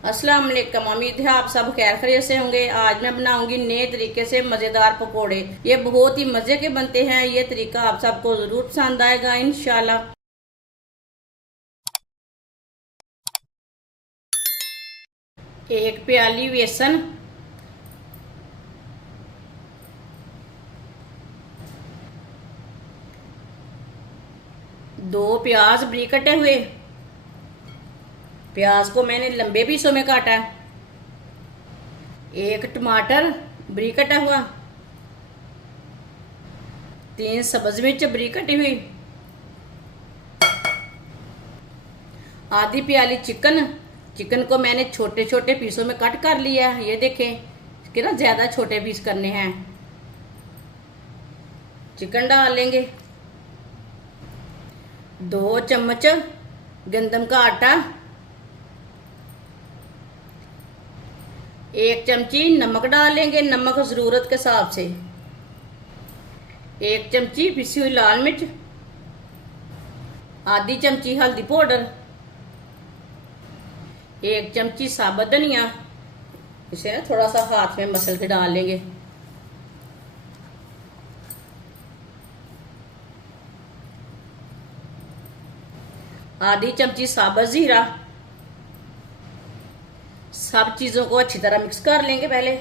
अस्सलाम वालेकुम। उम्मीद है आप सब खैर खैरियत से होंगे। आज मैं बनाऊंगी नए तरीके से मज़ेदार पकोड़े। ये बहुत ही मज़े के बनते हैं। ये तरीका आप सबको ज़रूर पसंद आएगा इंशाल्लाह। एक प्याली बेसन, दो प्याज बारीक कटे हुए। प्याज को मैंने लंबे पीसों में काटा है। एक टमाटर बारीक कटा हुआ। तीन सब्ज मिर्च बारीक कटी हुई। आधी प्याली चिकन। चिकन को मैंने छोटे छोटे पीसों में कट कर लिया है। ये देखें, इसके ना ज्यादा छोटे पीस करने हैं। चिकन डाल लेंगे। 2 चम्मच गंदम का आटा। 1 चमची नमक डाल लेंगे, नमक जरूरत के हिसाब से। 1 चमची पिसी हुई लाल मिर्च। आधी चमची हल्दी पाउडर। 1 चमची साबुत धनिया। इसे ना थोड़ा सा हाथ में मसल के डाल लेंगे। आधी चमची साबुत जीरा। सब चीजों को अच्छी तरह मिक्स कर लेंगे। पहले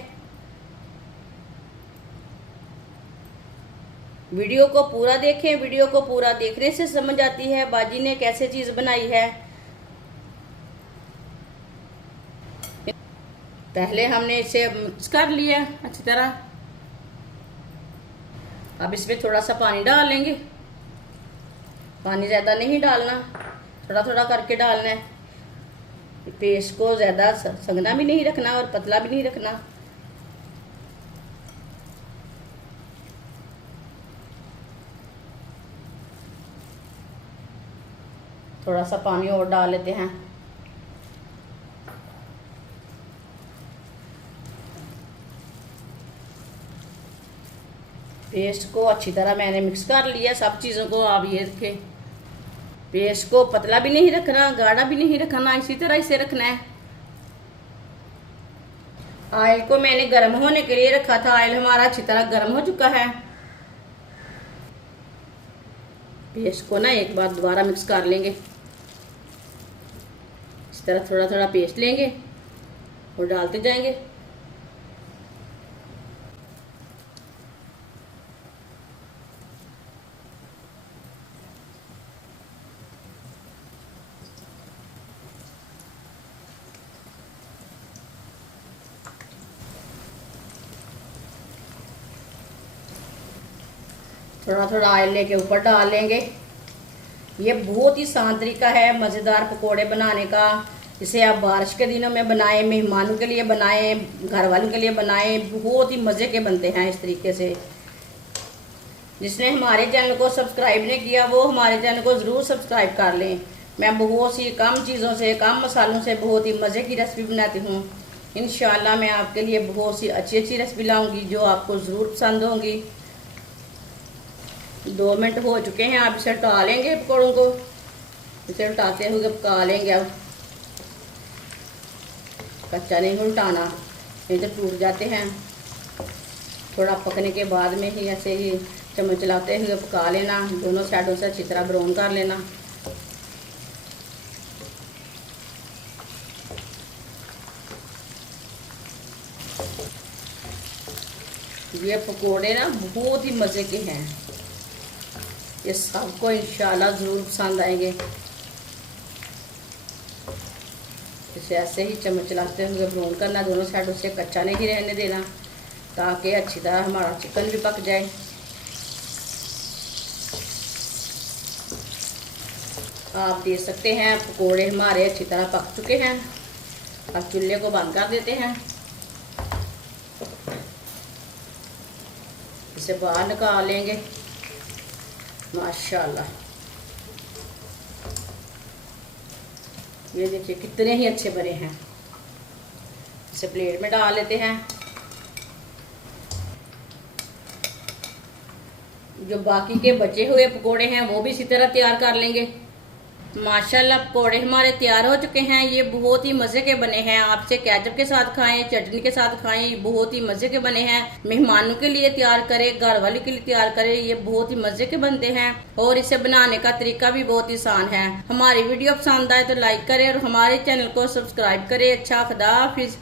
वीडियो को पूरा देखें। वीडियो को पूरा देखने से समझ आती है बाजी ने कैसे चीज बनाई है। पहले हमने इसे मिक्स कर लिया अच्छी तरह। अब इसमें थोड़ा सा पानी डाल लेंगे। पानी ज्यादा नहीं डालना, थोड़ा थोड़ा करके डालना है। पेस्ट को ज्यादा संघना भी नहीं रखना और पतला भी नहीं रखना। थोड़ा सा पानी और डाल लेते हैं। पेस्ट को अच्छी तरह मैंने मिक्स कर लिया सब चीजों को। आप ये रखें, पेस्ट को पतला भी नहीं रखना, गाढ़ा भी नहीं रखना, इसी तरह इसे रखना है। ऑयल को मैंने गर्म होने के लिए रखा था। ऑयल हमारा अच्छी तरह गर्म हो चुका है। पेस्ट को ना एक बार दोबारा मिक्स कर लेंगे। इस तरह थोड़ा थोड़ा पेस्ट लेंगे और डालते जाएंगे। थोड़ा थोड़ा ऑयल लेके ऊपर डाल लेंगे। ये बहुत ही आसान तरीका है मज़ेदार पकोड़े बनाने का। इसे आप बारिश के दिनों में बनाएं, मेहमानों के लिए बनाएं, घर वालों के लिए बनाएं। बहुत ही मज़े के बनते हैं इस तरीके से। जिसने हमारे चैनल को सब्सक्राइब नहीं किया वो हमारे चैनल को ज़रूर सब्सक्राइब कर लें। मैं बहुत सी कम चीज़ों से, कम मसालों से बहुत ही मज़े की रेसिपी बनाती हूँ। इंशाल्लाह मैं आपके लिए बहुत सी अच्छी अच्छी रेसिपी लाऊंगी जो आपको ज़रूर पसंद होंगी। 2 मिनट हो चुके हैं। आप इसे उल्टा लेंगे पकौड़ों को। इसे उल्टाते हुए पका लेंगे। अब कच्चा नहीं उल्टाना, नहीं तो टूट जाते हैं। थोड़ा पकने के बाद में ही ऐसे ही चम्मच चलाते हुए पका लेना। दोनों साइडों से अच्छी तरह ब्राउन कर लेना। ये पकोड़े ना बहुत ही मज़े के हैं। ये सबको इंशाल्लाह ज़रूर पसंद आएंगे। इसे ऐसे ही चम्मच चलाते हुए ब्राउन करना। दोनों साइडों से कच्चा नहीं रहने देना ताकि अच्छी तरह हमारा चिकन भी पक जाए। आप देख सकते हैं पकोड़े हमारे अच्छी तरह पक चुके हैं। अब चूल्हे को बंद कर देते हैं। इसे बाहर निकाल लेंगे। माशाल्लाह, ये देखिए कितने ही अच्छे बने हैं। इसे प्लेट में डाल लेते हैं। जो बाकी के बचे हुए पकोड़े हैं वो भी इसी तरह तैयार कर लेंगे। माशाल्लाह पकौड़े हमारे तैयार हो चुके हैं। ये बहुत ही मजे के बने हैं। आपसे केचप के साथ खाएं, चटनी के साथ खाएं, बहुत ही मजे के बने हैं। मेहमानों के लिए तैयार करें, घर वालों के लिए तैयार करें, ये बहुत ही मजे के बनते हैं और इसे बनाने का तरीका भी बहुत ही आसान है। हमारी वीडियो पसंद आए तो लाइक करें और हमारे चैनल को सब्सक्राइब करें। अच्छा, खुदा हाफिज।